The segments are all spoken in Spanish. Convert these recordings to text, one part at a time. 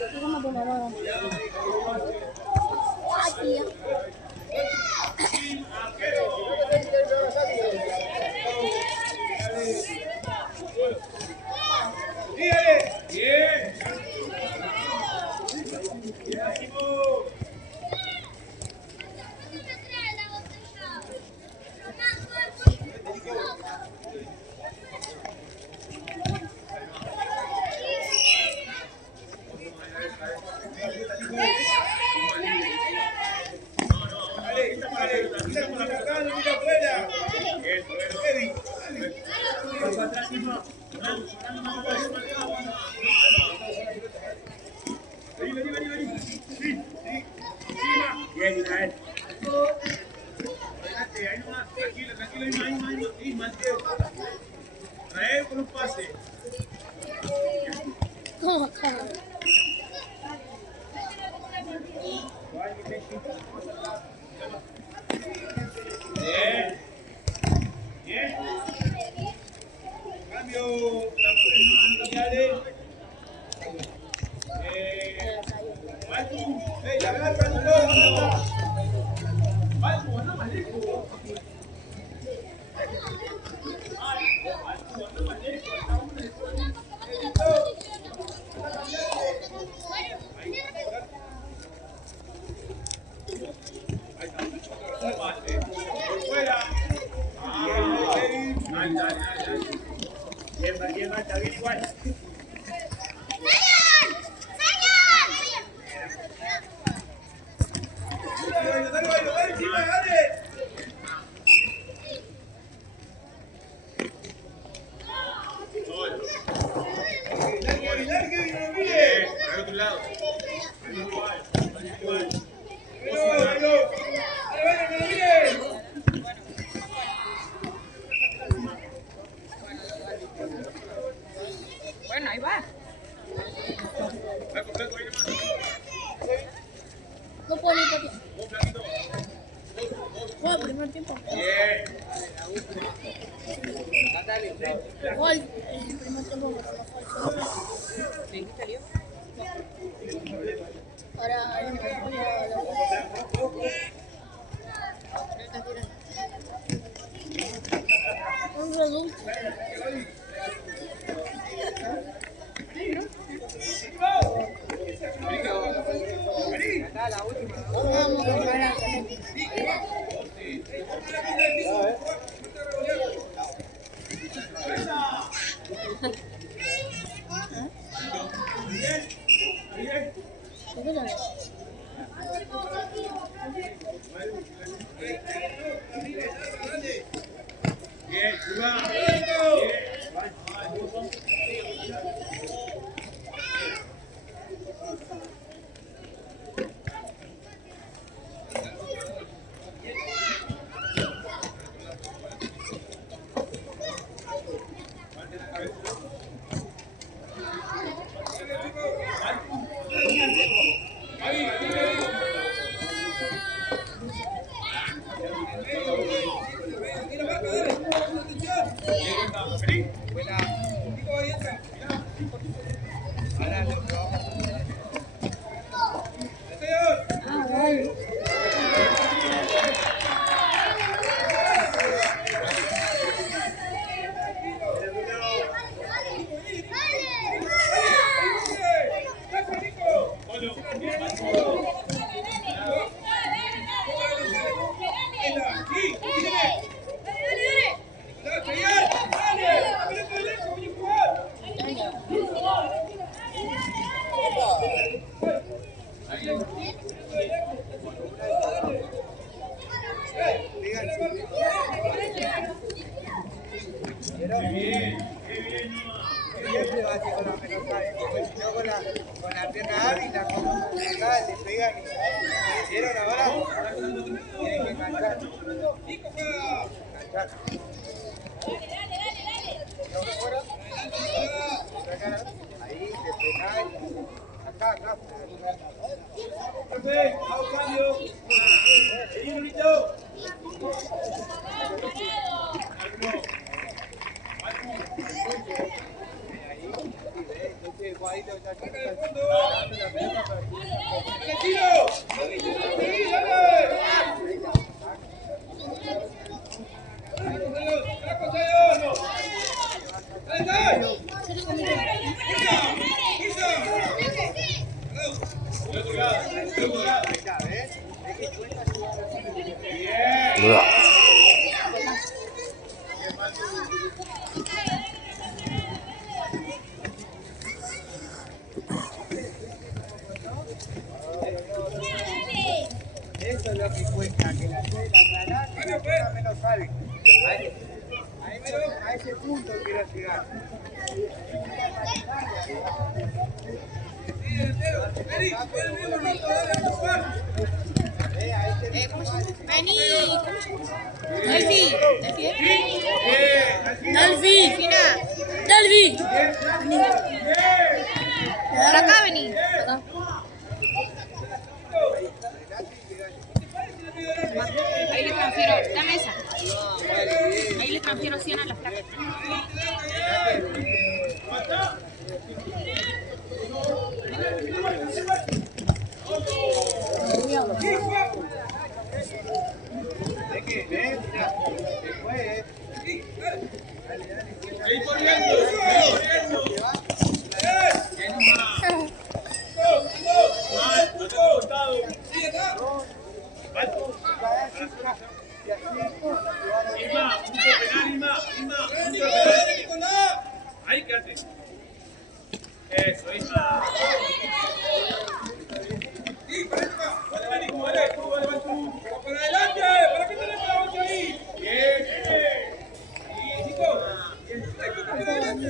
Déjame poner ahora. Aquí. Bien. Bien, Israel. Ahí nomás, tranquilo, ahí más, Israel con un pase. ¿Cómo? Bien. Bien. Cambio. Dale. Ya agarra todo. Bien, está bien igual. Al otro lado. Bueno, ahí va. No puedo ni patear. Gol, primer tiempo. Bien. Gol, el primer tiempo. ¿Sí salió? Ahora no voy a un reducto. La última. Vamos a parar. Bien, jugá. Con la pierna hábil, acá le pegan y hicieron ahora. Tienen que enganchar. Enganchar. Ahí, de penal. Acá. Profe, hago cambio. Vení, Nurito. jugadito que está aquí. Eso es lo que cuesta, que la granada menos sale. A ese punto quiero llegar. Vení. Delphi. Delphi. Delphi. Por acá vení. Acá. Ahí le transfiero, dame esa. Ahí le transfiero 100 a las placas. Ahí quédate. Eso, Isma. Para adelante, ¿para qué tenemos la bocha ahí? Bien, bien. Y chicos, hay que correr adelante.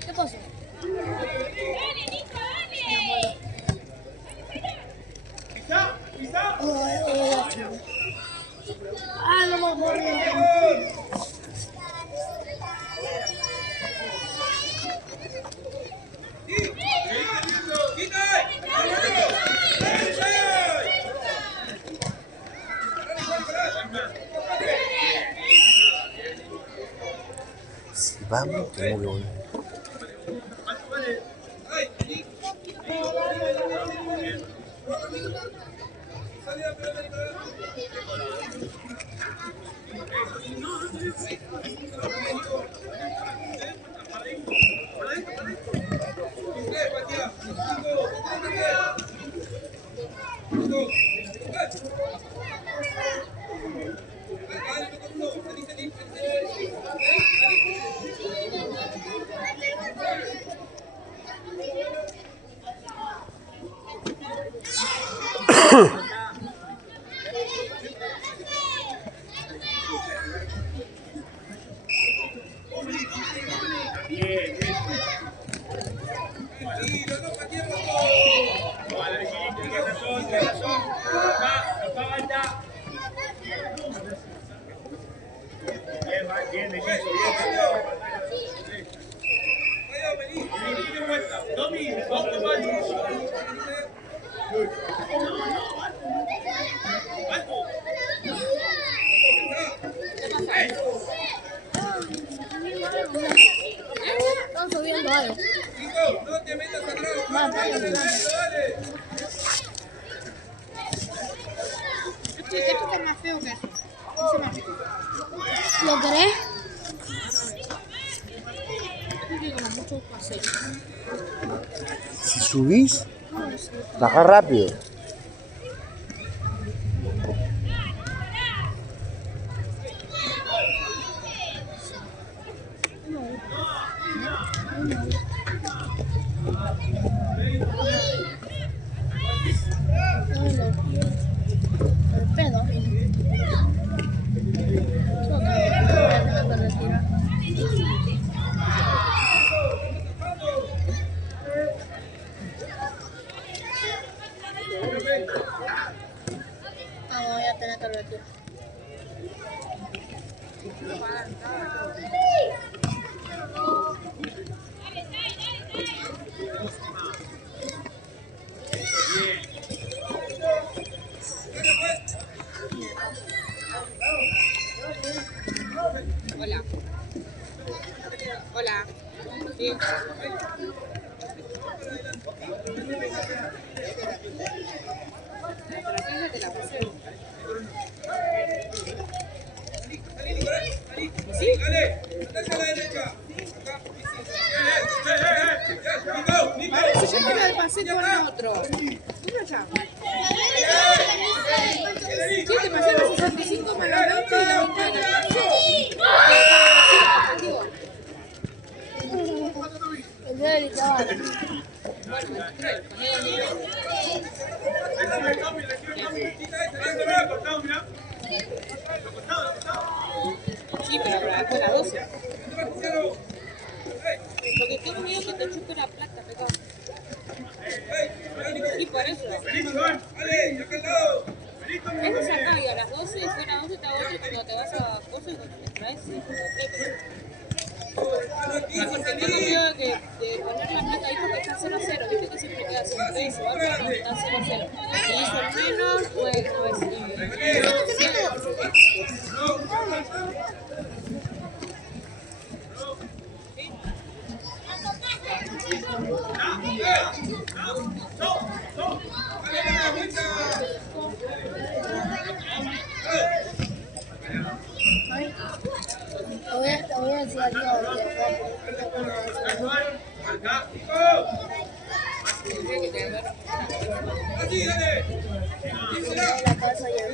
¿Qué pasó? Ah, no me acuerdo. Si vamos, tenemos que volver. no pateemos todo. Vale, tienes razón, tienes razón. Acá falta. Bien, bien. Vení, de vuelta. Tommy, vamos, Están subiendo algo. Nico, no te metas atrás. Dale. Esto está más feo que eso. Ese más rico. ¿Lo querés? Esto tiene como mucho aceite. Si subís, baja rápido. El pedo. Vamos, voy a tener que retirar. Hola. Hola. Sí. La te la pasé. Sí. Dale, andate a la derecha. Acá. Nico. Vale, si yo te la pasé con otro. Mira allá. Sí, te pasé los 65 más la 20 y la 20 de la El dedo del chaval. Sí, pero para la 12. Porque tengo miedo que te chupe la plata, pecado. Sí, por eso. Este es acá y a las 12, después a las 12 está otro y cuando te vas a cosas y cuando te traes, porque tengo miedo de poner la plata ahí porque está 0-0, viste que siempre queda 0-3 o algo, está 0-0. Y hizo el menos, Te voy a decir adiós. La casa y el